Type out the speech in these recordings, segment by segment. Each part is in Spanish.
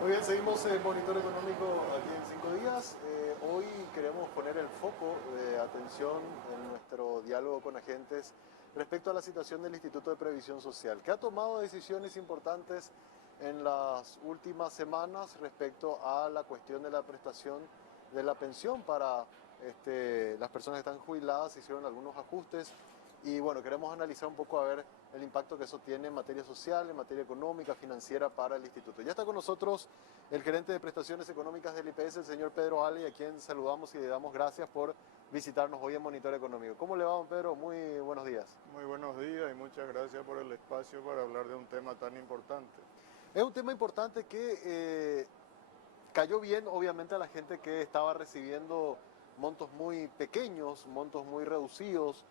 Muy bien, seguimos en Monitor Económico aquí en 5 días. Hoy queremos poner el foco de atención en nuestro diálogo con agentes respecto a la situación del Instituto de Previsión Social, que ha tomado decisiones importantes en las últimas semanas respecto a la cuestión de la prestación de la pensión para las personas que están jubiladas. Se hicieron algunos ajustes y bueno, queremos analizar un poco a ver el impacto que eso tiene en materia social, en materia económica, financiera para el instituto. Ya está con nosotros el gerente de prestaciones económicas del IPS, el señor Pedro Ale, a quien saludamos y le damos gracias por visitarnos hoy en Monitor Económico. ¿Cómo le va, don Pedro? Muy buenos días. Muy buenos días y muchas gracias por el espacio para hablar de un tema tan importante. Es un tema importante que cayó bien, obviamente, a la gente que estaba recibiendo montos muy pequeños, montos muy reducidos,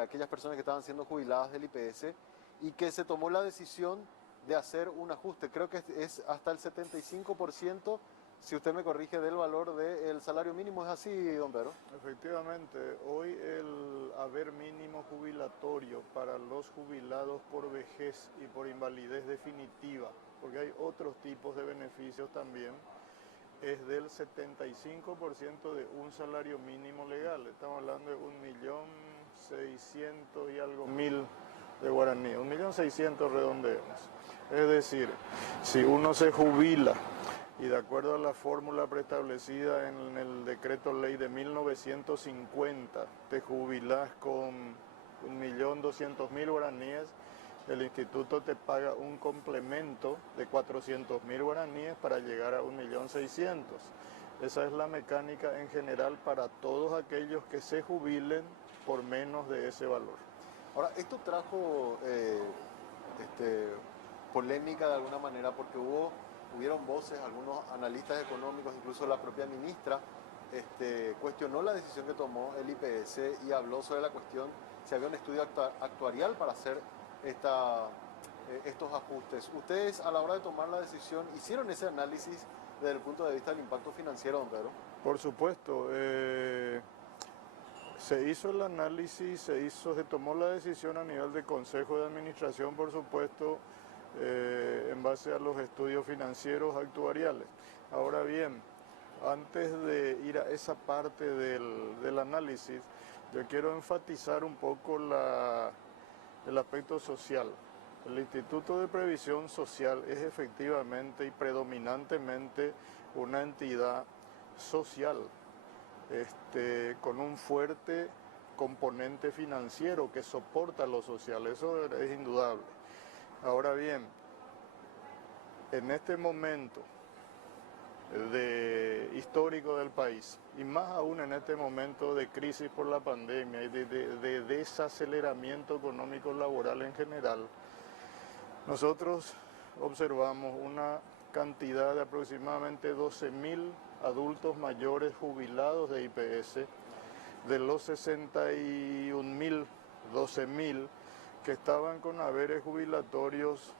aquellas personas que estaban siendo jubiladas del IPS, y que se tomó la decisión de hacer un ajuste. Creo que es hasta el 75%, si usted me corrige, del valor del salario mínimo. ¿Es así, don Pedro? Efectivamente, hoy el haber mínimo jubilatorio para los jubilados por vejez y por invalidez definitiva, porque hay otros tipos de beneficios también, es del 75% de un salario mínimo legal. Estamos hablando de 1.600.000 y algo mil de guaraní, 1.600.000 redondeemos. Es decir, si uno se jubila y de acuerdo a la fórmula preestablecida en el decreto ley de 1950, te jubilas con 1.200.000 guaraníes, el instituto te paga un complemento de 400.000 guaraníes para llegar a 1.600.000. Esa es la mecánica en general para todos aquellos que se jubilen por menos de ese valor. Ahora, esto trajo este, polémica de alguna manera porque hubieron voces, algunos analistas económicos, incluso la propia ministra, cuestionó la decisión que tomó el IPS y habló sobre la cuestión si había un estudio actuarial para hacer estos ajustes. Ustedes, a la hora de tomar la decisión, hicieron ese análisis desde el punto de vista del impacto financiero, don Pedro. Por supuesto, se hizo el análisis, se tomó la decisión a nivel de Consejo de Administración, por supuesto, en base a los estudios financieros actuariales. Ahora bien, antes de ir a esa parte del análisis, yo quiero enfatizar un poco el aspecto social. El Instituto de Previsión Social es efectivamente y predominantemente una entidad social, con un fuerte componente financiero que soporta lo social, eso es indudable. Ahora bien, en este momento histórico del país, y más aún en este momento de crisis por la pandemia y de desaceleramiento económico laboral en general, nosotros observamos una cantidad de aproximadamente 12.000 adultos mayores jubilados de IPS, de los 61.000, 12.000 que estaban con haberes jubilatorios,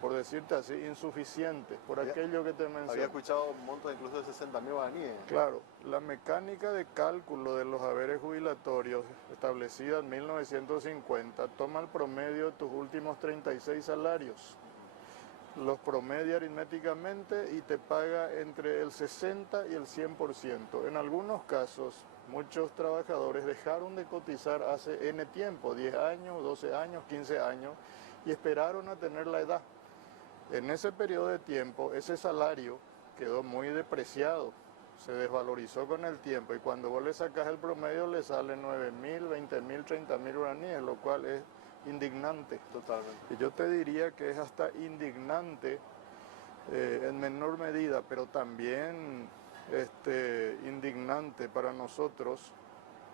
por decirte así, insuficientes, por aquello que te mencioné. Había escuchado montos incluso de 60.000 guaraníes. Claro, la mecánica de cálculo de los haberes jubilatorios establecida en 1950 toma el promedio de tus últimos 36 salarios, los promedia aritméticamente y te paga entre el 60 y el 100%. En algunos casos, muchos trabajadores dejaron de cotizar hace N tiempo, 10 años, 12 años, 15 años, y esperaron a tener la edad. En ese periodo de tiempo, ese salario quedó muy depreciado, se desvalorizó con el tiempo, y cuando vos le sacás el promedio le salen 9.000, 20.000, 30.000 guaraníes, lo cual es indignante. Totalmente. Y yo te diría que es hasta indignante en menor medida, pero también indignante para nosotros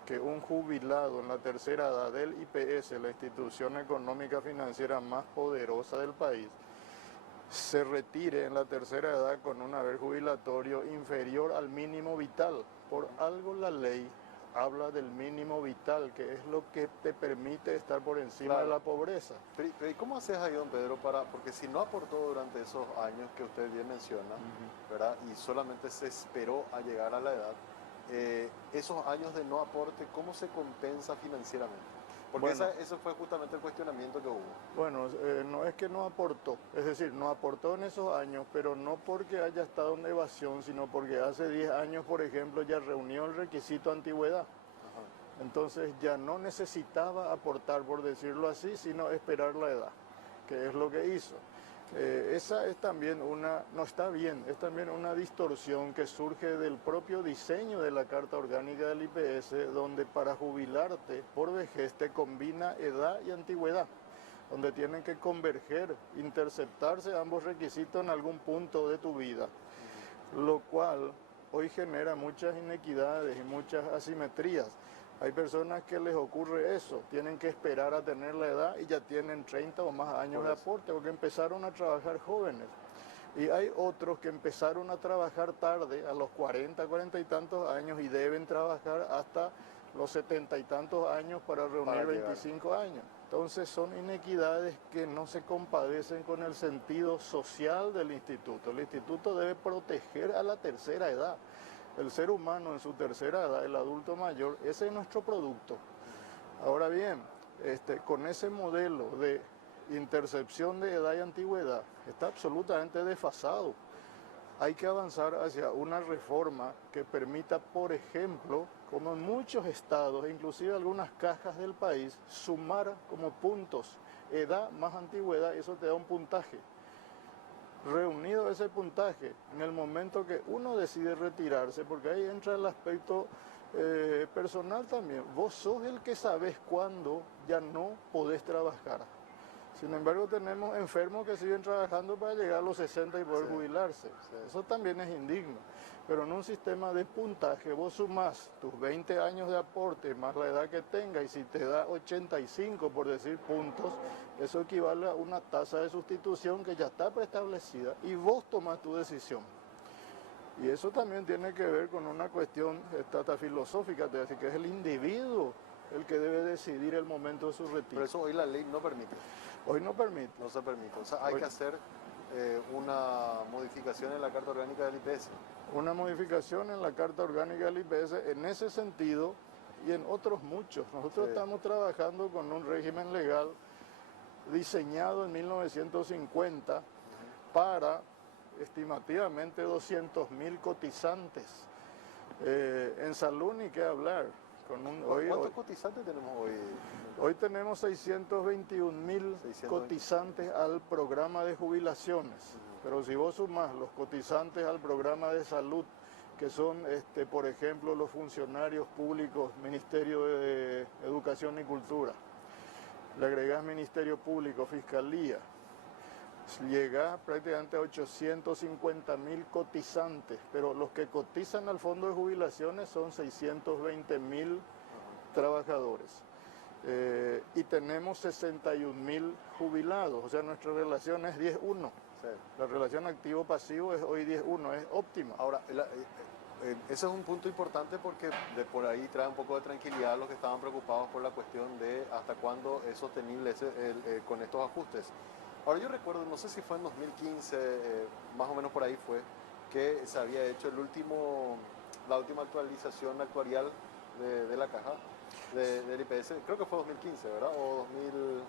que un jubilado en la tercera edad del IPS, la institución económica financiera más poderosa del país, se retire en la tercera edad con un haber jubilatorio inferior al mínimo vital. Por algo la ley habla del mínimo vital, que es lo que te permite estar por encima de la pobreza. Pero ¿y cómo haces ahí, don Pedro, porque si no aportó durante esos años que usted bien menciona, ¿verdad? Y solamente se esperó a llegar a la edad, esos años de no aporte, ¿cómo se compensa financieramente? Porque Bueno, ese fue justamente el cuestionamiento que hubo. bueno, no es que no aportó, es decir, no aportó en esos años, pero no porque haya estado en evasión, sino porque hace 10 años, por ejemplo, ya reunió el requisito antigüedad. Ajá. Entonces ya no necesitaba aportar, por decirlo así, sino esperar la edad, que es lo que hizo. Esa es también no está bien, es también una distorsión que surge del propio diseño de la Carta Orgánica del IPS, donde para jubilarte por vejez te combina edad y antigüedad, donde tienen que converger, interceptarse ambos requisitos en algún punto de tu vida, lo cual hoy genera muchas inequidades y muchas asimetrías. Hay personas que les ocurre eso, tienen que esperar a tener la edad y ya tienen 30 o más años de aporte porque empezaron a trabajar jóvenes. Y hay otros que empezaron a trabajar tarde, a los 40, 40 y tantos años, y deben trabajar hasta los 70 y tantos años para reunir 25 años. Entonces son inequidades que no se compadecen con el sentido social del instituto. El instituto debe proteger a la tercera edad. El ser humano en su tercera edad, el adulto mayor, ese es nuestro producto. Ahora bien, con ese modelo de intercepción de edad y antigüedad está absolutamente desfasado. Hay que avanzar hacia una reforma que permita, por ejemplo, como en muchos estados, inclusive algunas cajas del país, sumar como puntos edad más antigüedad, eso te da un puntaje. Reunido ese puntaje, en el momento que uno decide retirarse, porque ahí entra el aspecto personal también, vos sos el que sabés cuándo ya no podés trabajar. Sin embargo, tenemos enfermos que siguen trabajando para llegar a los 60 y poder jubilarse. Eso también es indigno. Pero en un sistema de puntaje, vos sumás tus 20 años de aporte más la edad que tengas, y si te da 85, por decir puntos, eso equivale a una tasa de sustitución que ya está preestablecida y vos tomás tu decisión. Y eso también tiene que ver con una cuestión filosófica, es decir, que es el individuo el que debe decidir el momento de su retiro. Pero eso hoy la ley no permite. Hoy no permite. No se permite. O sea, hay que hacer una modificación en la Carta Orgánica del IPS. Una modificación en la Carta Orgánica del IPS en ese sentido y en otros muchos. Nosotros estamos trabajando con un régimen legal diseñado en 1950 para estimativamente 200.000 cotizantes. En salud ni qué hablar. ¿Cuántos cotizantes tenemos hoy? Hoy tenemos 621.000 cotizantes al programa de jubilaciones, pero si vos sumás los cotizantes al programa de salud, que son, por ejemplo, los funcionarios públicos, Ministerio de Educación y Cultura, le agregás Ministerio Público, Fiscalía, llega prácticamente a 850.000 cotizantes, pero los que cotizan al fondo de jubilaciones son 620.000 trabajadores. Y tenemos 61.000 jubilados, o sea, nuestra relación es 10-1. Sí. La relación activo-pasivo es hoy 10-1, es óptima. Ahora, ese es un punto importante porque por ahí trae un poco de tranquilidad a los que estaban preocupados por la cuestión de hasta cuándo es sostenible con estos ajustes. Ahora yo recuerdo, no sé si fue en 2015, más o menos por ahí fue, que se había hecho la última actualización actuarial de la caja del IPS, creo que fue 2015, ¿verdad? O 2000,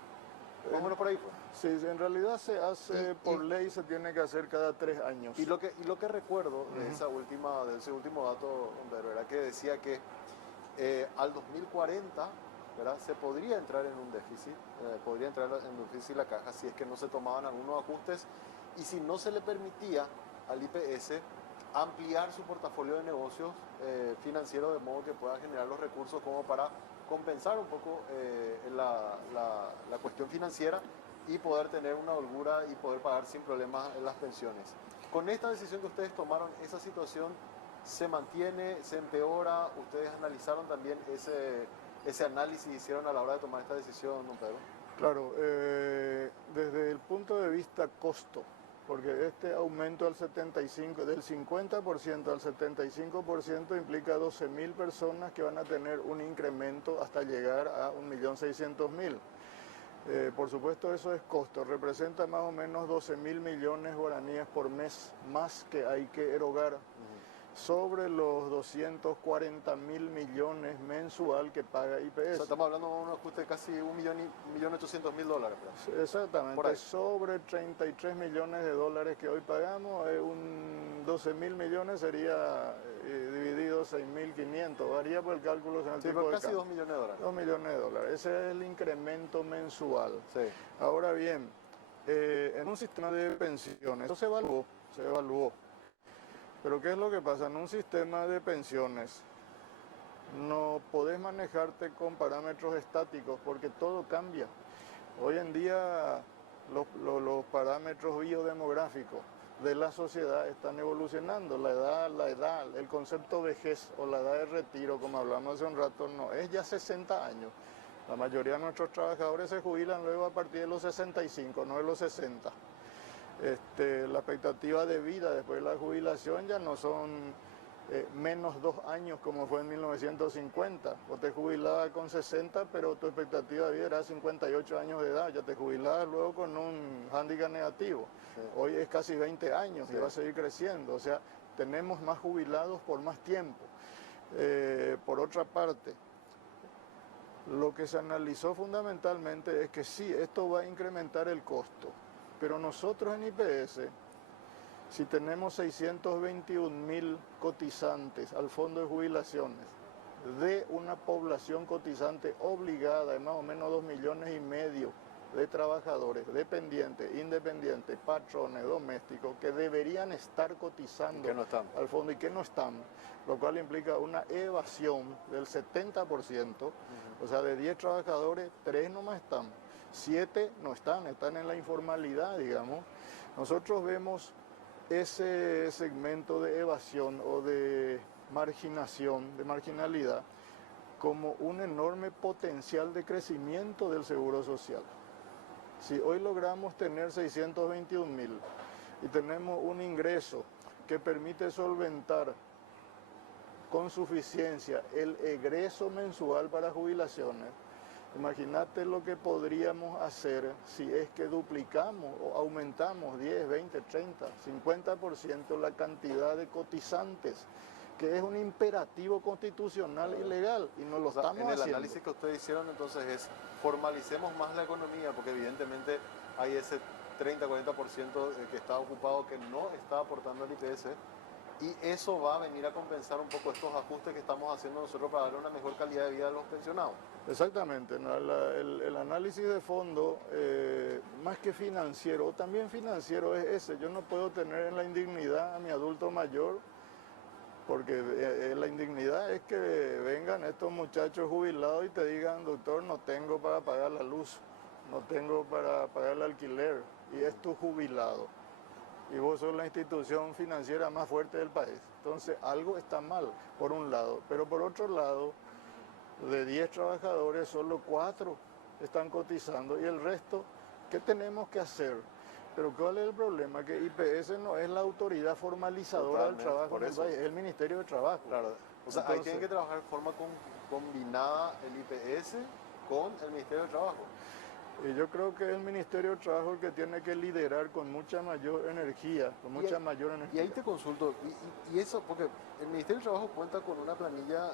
más o menos por ahí fue. Sí, en realidad se hace, por ley se tiene que hacer cada 3 años. Y lo que recuerdo de ese último dato, era que decía que al 2040, ¿verdad? Se podría entrar en un déficit, la caja si es que no se tomaban algunos ajustes y si no se le permitía al IPS ampliar su portafolio de negocios financieros de modo que pueda generar los recursos como para compensar un poco la cuestión financiera y poder tener una holgura y poder pagar sin problemas las pensiones. Con esta decisión que ustedes tomaron, esa situación se mantiene, se empeora. ¿Ustedes analizaron también ese análisis hicieron a la hora de tomar esta decisión, don Pedro? Claro, desde el punto de vista costo, porque este aumento del 50% al 75% implica 12.000 personas que van a tener un incremento hasta llegar a 1.600.000. Por supuesto eso es costo, representa más o menos 12.000 millones guaraníes por mes más que hay que erogar. sobre los 240.000 millones mensual que paga O IPS. sea, estamos hablando de un ajuste de casi $1.800.000. Por Exactamente, ahí. sobre 33 millones de dólares que hoy pagamos, un 12.000 millones sería dividido 6.500, varía por el cálculo en el Sí, tipo pero de casi cambio. $2 millones. 2 millones de dólares, ese es el incremento mensual. Sí. Ahora bien, en un sistema de pensiones, eso se evaluó. Pero ¿qué es lo que pasa? En un sistema de pensiones no podés manejarte con parámetros estáticos porque todo cambia. Hoy en día los parámetros biodemográficos de la sociedad están evolucionando. La edad, el concepto vejez o la edad de retiro, como hablamos hace un rato, no es ya 60 años. La mayoría de nuestros trabajadores se jubilan luego a partir de los 65, no de los 60. La expectativa de vida después de la jubilación ya no son menos 2 años como fue en 1950. Vos te jubilabas con 60, pero tu expectativa de vida era 58 años de edad. Ya te jubilabas luego con un hándicap negativo. Sí. Hoy es casi 20 años Sí. y va a seguir creciendo. O sea, tenemos más jubilados por más tiempo. Por otra parte, lo que se analizó fundamentalmente es que sí, esto va a incrementar el costo. Pero nosotros en IPS, si tenemos 621.000 cotizantes al fondo de jubilaciones, de una población cotizante obligada de más o menos 2,5 millones de trabajadores, dependientes, independientes, patrones, domésticos, que deberían estar cotizando que no están. al fondo y que no están, lo cual implica una evasión del 70%, o sea, de 10 trabajadores, 3 nomás están. 7 no están en la informalidad, digamos. Nosotros vemos ese segmento de evasión o de marginación, de marginalidad, como un enorme potencial de crecimiento del seguro social. Si hoy logramos tener 621.000 y tenemos un ingreso que permite solventar con suficiencia el egreso mensual para jubilaciones, imagínate lo que podríamos hacer si es que duplicamos o aumentamos 10, 20, 30, 50% la cantidad de cotizantes, que es un imperativo constitucional y legal, y no lo estamos En el haciendo. análisis que ustedes hicieron entonces es formalicemos más la economía, porque evidentemente hay ese 30-40% que está ocupado que no está aportando al IPS, y eso va a venir a compensar un poco estos ajustes que estamos haciendo nosotros para darle una mejor calidad de vida a los pensionados. Exactamente, ¿no? El análisis de fondo, más que financiero, o también financiero es ese. Yo no puedo tener en la indignidad a mi adulto mayor, porque la indignidad es que vengan estos muchachos jubilados y te digan, doctor, no tengo para pagar la luz, no tengo para pagar el alquiler, y es tu jubilado. Y vos sos la institución financiera más fuerte del país. Entonces, algo está mal, por un lado. Pero por otro lado, de 10 trabajadores, solo 4 están cotizando y el resto, ¿qué tenemos que hacer? Pero ¿cuál es el problema? Que IPS no es la autoridad formalizadora del trabajo en el país, es el Ministerio de Trabajo. Claro, o sea, ahí tienen que trabajar de forma combinada el IPS con el Ministerio de Trabajo. Y yo creo que es el Ministerio de Trabajo el que tiene que liderar con mucha mayor energía, Y ahí te consulto, y eso, porque el Ministerio de Trabajo cuenta con una planilla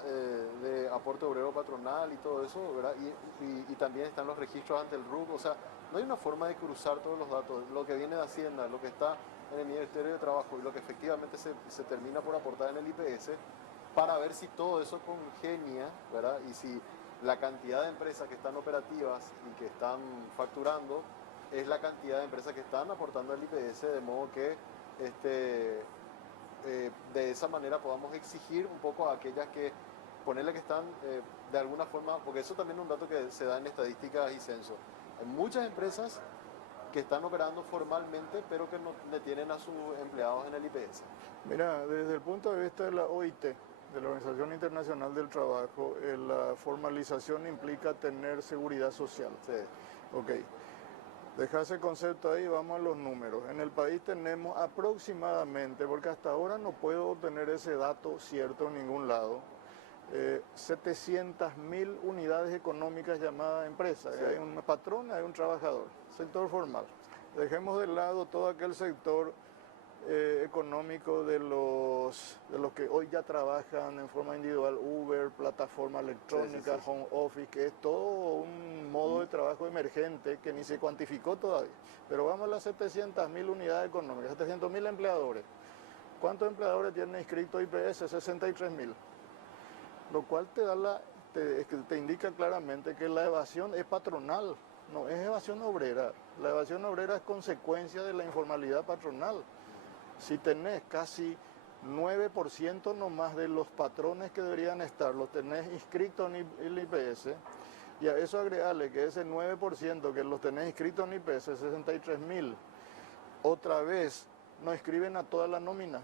de aporte obrero patronal y todo eso, ¿verdad? Y también están los registros ante el RUC, o sea, no hay una forma de cruzar todos los datos, lo que viene de Hacienda, lo que está en el Ministerio de Trabajo y lo que efectivamente se termina por aportar en el IPS, para ver si todo eso congenia, ¿verdad? Y si la cantidad de empresas que están operativas y que están facturando es la cantidad de empresas que están aportando al IPS, de modo que de esa manera podamos exigir un poco a aquellas que ponerle que están de alguna forma, porque eso también es un dato que se da en estadísticas y censo. Hay muchas empresas que están operando formalmente, pero que no le tienen a sus empleados en el IPS. Mira, desde el punto de vista de la OIT, de la Organización Internacional del Trabajo, la formalización implica tener seguridad social. Sí. Ok. Deja ese concepto ahí, vamos a los números. En el país tenemos aproximadamente, porque hasta ahora no puedo obtener ese dato cierto en ningún lado, 700.000 unidades económicas llamadas empresas. Sí. Hay un patrón, hay un trabajador, sector formal. Dejemos de lado todo aquel sector económico de los que hoy ya trabajan en forma individual, Uber, plataforma electrónica, home office, que es todo un modo de trabajo emergente que ni se cuantificó todavía. Pero vamos a las 700.000 unidades económicas, 700.000 empleadores. ¿Cuántos empleadores tienen inscrito IPS? 63.000. Lo cual te indica claramente que la evasión es patronal, no es evasión obrera. La evasión obrera es consecuencia de la informalidad patronal. Si tenés casi 9% nomás de los patrones que deberían estar, los tenés inscritos en el IPS, y a eso agregarle que ese 9% que los tenés inscritos en IPS, 63.000, otra vez no inscriben a toda la nómina.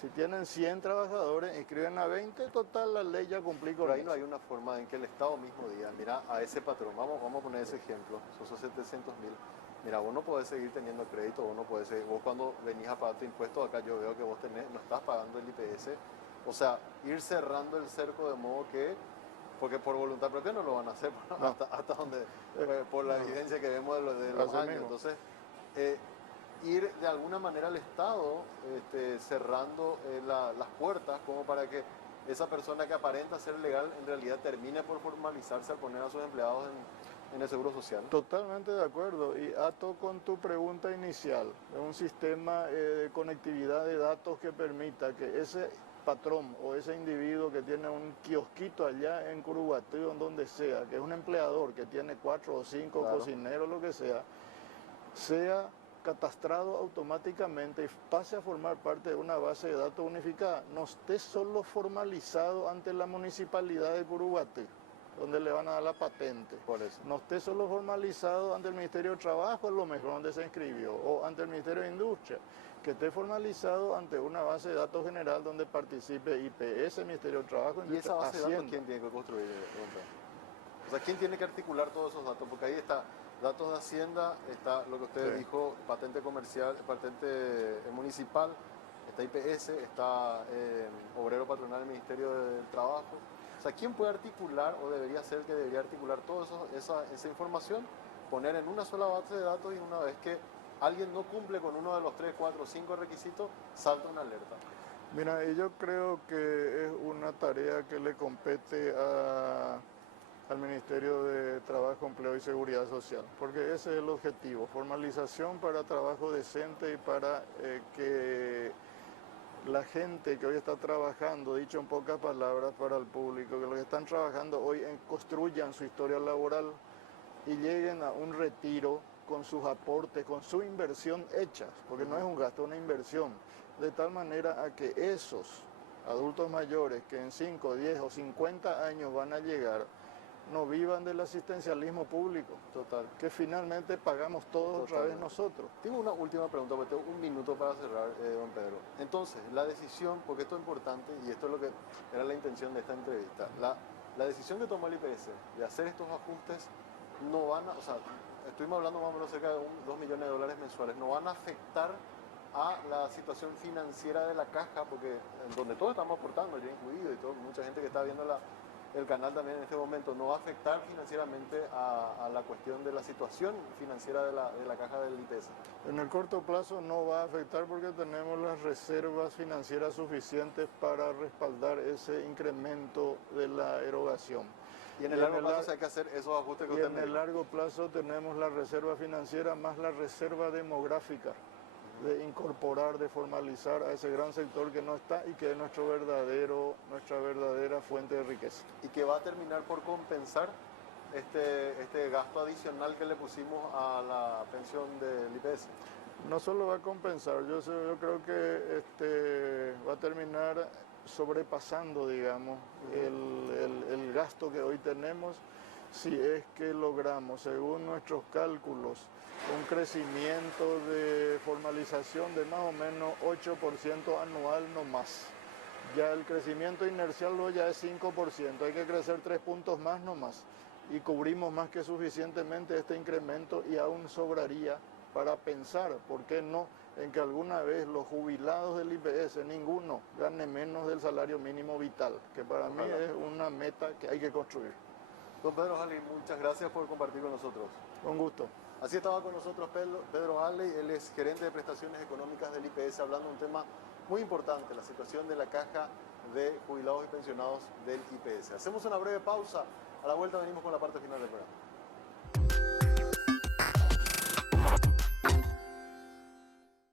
Si tienen 100 trabajadores, inscriben a 20, total la ley ya cumplí con Pero ahí eso. no hay una forma en que el Estado mismo diga, mira, a ese patrón, vamos a poner ese ejemplo, esos 700.000, mira, vos no podés seguir teniendo crédito, vos cuando venís a pagar tu impuesto, acá yo veo que vos no estás pagando el IPS, o sea, ir cerrando el cerco de modo que, porque por voluntad propia no lo van a hacer, no. hasta donde, por la evidencia que vemos de los años, mismo. Entonces, ir de alguna manera al Estado cerrando las puertas como para que esa persona que aparenta ser legal en realidad termine por formalizarse al poner a sus empleados en el Seguro Social. Totalmente de acuerdo, y ato con tu pregunta inicial, un sistema de conectividad de datos que permita que ese patrón o ese individuo que tiene un kiosquito allá en Curuguatí o en donde sea, que es un empleador que tiene 4 o 5 cocineros, lo que sea catastrado automáticamente y pase a formar parte de una base de datos unificada, no esté solo formalizado ante la municipalidad de Curuguatí, donde le van a dar la patente. Por eso. No esté solo formalizado ante el Ministerio de Trabajo, es lo mejor donde se inscribió, o ante el Ministerio de Industria, que esté formalizado ante una base de datos general donde participe IPS, Ministerio de Trabajo, ¿Y esa base Hacienda. de datos quién tiene que construir? O sea, ¿quién tiene que articular todos esos datos? Porque ahí está datos de Hacienda, está lo que usted dijo, patente comercial, patente municipal, está IPS, está obrero patronal del Ministerio del Trabajo. O sea, ¿quién puede articular o debería ser el que debería articular toda esa información, poner en una sola base de datos y una vez que alguien no cumple con uno de los 3, 4, 5 requisitos, salta una alerta? Mira, yo creo que es una tarea que le compete al Ministerio de Trabajo, Empleo y Seguridad Social, porque ese es el objetivo, formalización para trabajo decente y para que la gente que hoy está trabajando, dicho en pocas palabras para el público, que los que están trabajando hoy construyan su historia laboral y lleguen a un retiro con sus aportes, con su inversión hecha, porque no es un gasto, es una inversión, de tal manera a que esos adultos mayores que en 5, 10 o 50 años van a llegar, no vivan del asistencialismo público, total, que finalmente pagamos todos otra vez nosotros. Tengo una última pregunta, porque tengo un minuto para cerrar, don Pedro. Entonces, la decisión, porque esto es importante y esto es lo que era la intención de esta entrevista, la decisión que tomó el IPS de hacer estos ajustes no van a, o sea, estuvimos hablando más o menos cerca de $2 millones mensuales, no van a afectar a la situación financiera de la caja, porque donde todos estamos aportando, yo incluido y todo, mucha gente que está viendo el canal también en este momento, no va a afectar financieramente a la cuestión de la situación financiera de la caja del IPS. En el corto plazo no va a afectar porque tenemos las reservas financieras suficientes para respaldar ese incremento de la erogación. Y en el largo plazo hay que hacer esos ajustes que usted me dijo. En el largo plazo tenemos la reserva financiera más la reserva demográfica, de incorporar, de formalizar a ese gran sector que no está y que es nuestra verdadera fuente de riqueza. Y que va a terminar por compensar este gasto adicional que le pusimos a la pensión del IPS. No solo va a compensar, yo creo que va a terminar sobrepasando, digamos, el gasto que hoy tenemos, si es que logramos, según nuestros cálculos, un crecimiento de formalización de más o menos 8% anual no más. Ya el crecimiento inercial luego ya es 5%, hay que crecer 3 puntos más no más. Y cubrimos más que suficientemente este incremento y aún sobraría para pensar, ¿por qué no?, en que alguna vez los jubilados del IPS, ninguno gane menos del salario mínimo vital, que para mí es una meta que hay que construir. Don Pedro Jalín, muchas gracias por compartir con nosotros. Con gusto. Así estaba con nosotros Pedro Alley, él es gerente de prestaciones económicas del IPS, hablando de un tema muy importante, la situación de la caja de jubilados y pensionados del IPS. Hacemos una breve pausa, a la vuelta venimos con la parte final del programa.